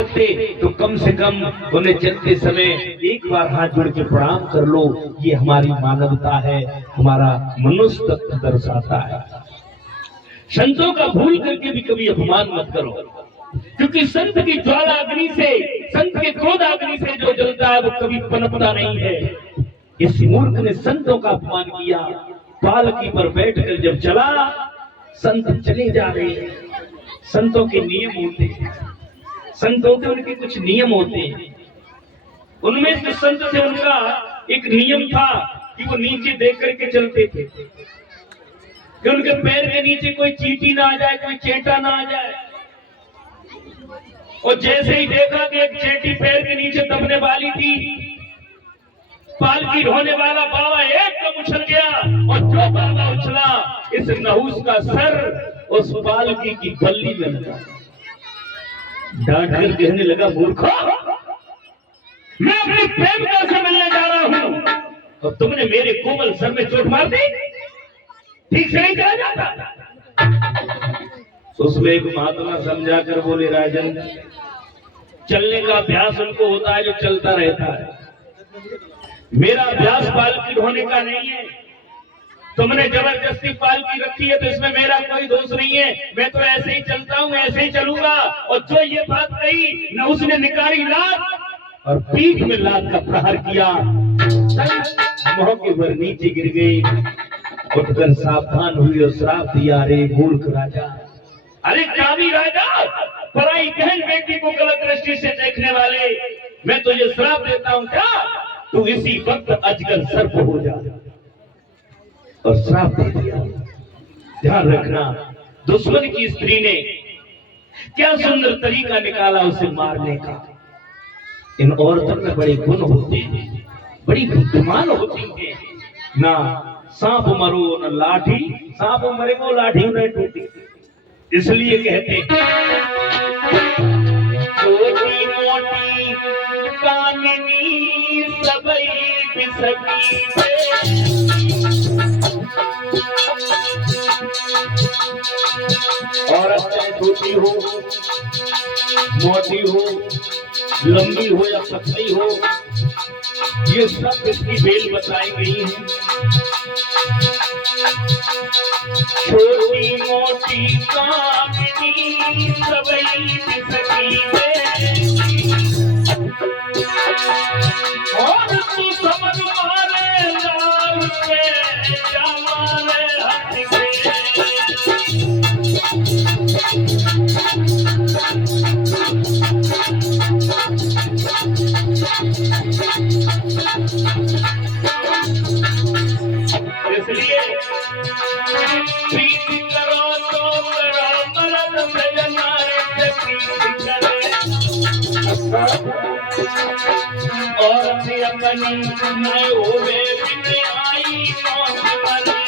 तो कम से कम उन्हें चलते समय एक बार हाथ जोड़ के प्रणाम कर लो। ये हमारी मानवता है, हमारा मनुष्य तत्व दर्शाता है। संतों का भूल करके भी कभी अपमान मत करो, क्योंकि संत की ज्वाला अग्नि से, संत के क्रोध अग्नि से जो जलता है वो कभी पनपता नहीं है। इस मूर्ख ने संतों का अपमान किया। पालकी पर बैठकर जब चला, संत चले जा रहे हैं। संतों के नियम होते हैं, संतों के उनके कुछ नियम होते हैं। उनमें जो संत थे उनका एक नियम था कि वो नीचे देख करके चलते थे कि उनके पैर के नीचे कोई चींटी ना आ जाए, कोई चेटा ना आ जाए। और जैसे ही देखा कि एक चेटी पैर के नीचे दबने वाली थी, पालकी ढोने वाला बाबा एकदम उछल गया और जो बाबा उछला, इस नहुस का सर उस पालकी की बल्ली में लगा। डांट कर कहने लगा, मूर्खो, मैं अपनी प्रेमिका से मिलने जा रहा हूं और तुमने मेरे कोमल सर में चोट मार दी, ठीक से नहीं चला जाता। तो उसमें एक महात्मा समझा कर बोले, राजन, चलने का अभ्यास उनको होता है जो चलता रहता है। मेरा अभ्यास पालकी ढोने का नहीं है। तुमने जबरदस्ती पालकी रखी है तो इसमें मेरा कोई दोष नहीं है। मैं तो ऐसे ही चलता हूँ, ऐसे ही चलूंगा। और जो ये बात कही न, उसने निकाली लात और पीठ में लात का प्रहार किया। मौके पर नीचे गिर गई। उठकर सावधान हुई और श्राप दिया, रे मूर्ख राजा, अरे कामी राजा, पराई बहन बेटी को गलत दृष्टि से देखने वाले, मैं तुझे श्राप देता हूँ क्या, तू इसी वक्त अजगर सर्प हो जा। और श्राप दे दिया। ध्यान रखना, दुश्मन की स्त्री ने क्या सुंदर तरीका निकाला उसे मारने का। इन औरतों में बड़े गुण होते हैं, बड़ी बुद्धिमान होती हैं। ना सांप मरो न लाठी, सांप मरे को लाठी न टूटी। इसलिए कहते छोटी मोटी कामिनी सबई बिसकी औरत चाहे छोटी हो, मोटी हो, लंबी हो या पतली हो, ये सब इसकी बेल बताई गई है। छोटी मोटी कामिनी सबई बिसकी और तू समझ मारे लाल पे जमाने हंस के। इसलिए प्रीति करो तो करो, मर्द सजनारे से प्रीति करे। और अपनी न होवे बिन आई मौत वाले।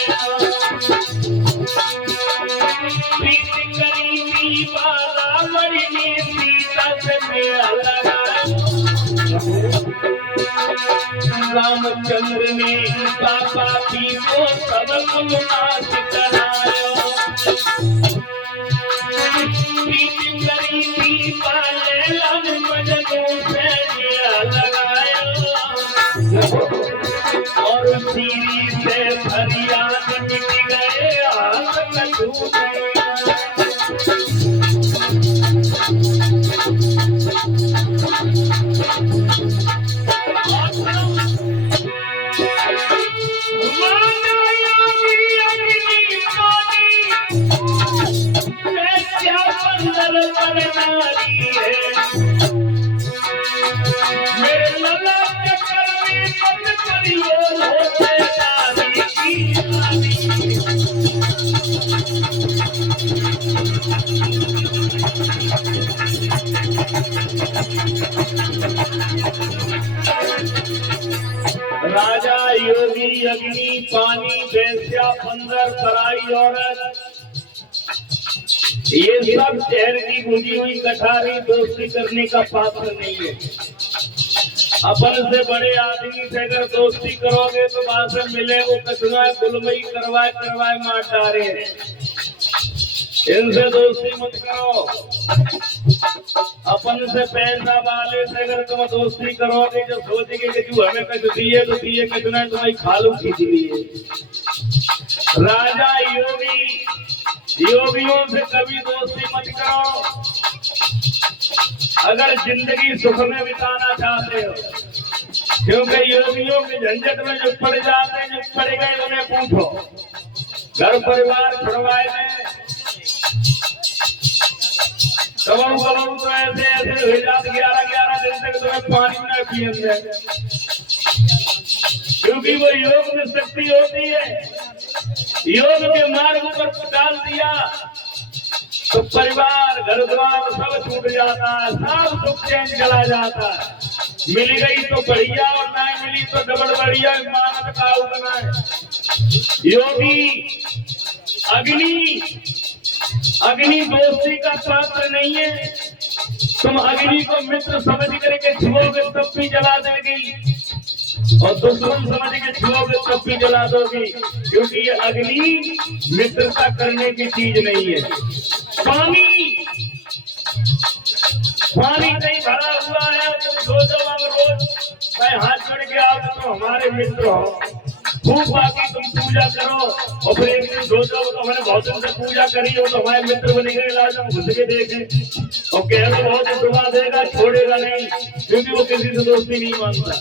प्रीति करी थी बाला मरनी सीता से मेरा लगा। रामचंद्र ने पापा भी को सब नाश करायो। प्रीति करी थी पाले लाल मजनू से मेरा लगायो। और सीरी से फरियाद मिट गए, आग डूब गया। राजा, योगी, अग्नि, पानी, वेश्या, बंदर, पराई औरत, ये सब शहर की बुझी हुई कठारी दोस्ती करने का पात्र नहीं है। अपन से बड़े आदमी से अगर दोस्ती करोगे तो वहां से मिले वो कचरा गुलमई करवाए मार डाले। इनसे दोस्ती मत करो। अपन से पैसा वाले से अगर तुम दोस्ती करोगे जो सोचेंगे कि तू हमें कुछ दिए तो दिए कुछ नहीं तुम्हारी खालू खींच लिए। राजा योगी योगियों से कभी दोस्ती मत करो अगर जिंदगी सुख में बिताना चाहते हो, क्योंकि योगियों के झंझट में जो पड़ जाते हैं, जो पड़ गए उन्हें पूछो। घर परिवार छुड़वाए में कबू कबू तो ऐसे ऐसे हो जाते 11-11 दिन तक तुम्हें पानी न पिए, क्योंकि वो योग में शक्ति होती है। योग के मार्ग पर डाल दिया तो परिवार घर द्वार सब छूट जाता है, सब दुख चैन चला जाता है। मिल गई तो बढ़िया और नहीं मिली तो डबल बढ़िया, मानत का बनाए। योगी अग्नि दोस्ती का पात्र नहीं है। तुम अग्नि को मित्र समझ करके छुओगे तब भी जला देगी, और दुश्मन समझ के छुओगे तब भी जला दोगी, क्योंकि ये अग्नि मित्रता करने की चीज नहीं है। पानी नहीं भरा हुआ है, तुम सोचो अगर रोज मैं हाथ जोड़ के आप तो हमारे मित्र हो, खूब बाकी तुम पूजा करो और फिर एक दिन सोचो तो हमने बहुत दिन से पूजा करी हो तो हमारे मित्र बने गए, लाज हम घुस के देखे और कह रहे बहुत दुआ देगा छोड़ेगा नहीं, क्योंकि वो किसी से दोस्ती नहीं मानता।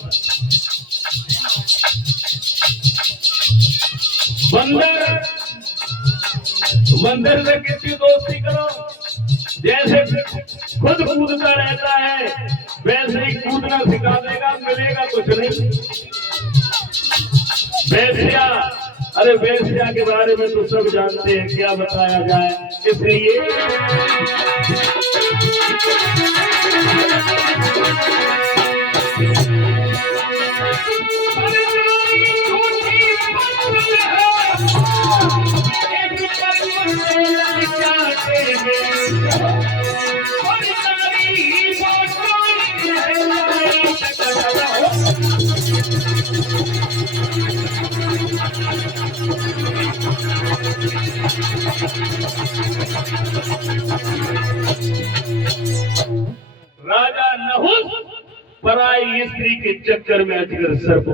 बंदर से किसी दोस्ती करो, जैसे खुद कूदता रहता है वैसे ही कूदना सिखा देगा, मिलेगा कुछ नहीं। वेश्या, अरे वेश्या के बारे में तो सब जानते हैं, क्या बताया जाए। इसलिए राजा नहुस पराई स्त्री के चक्कर में अजगर सर्प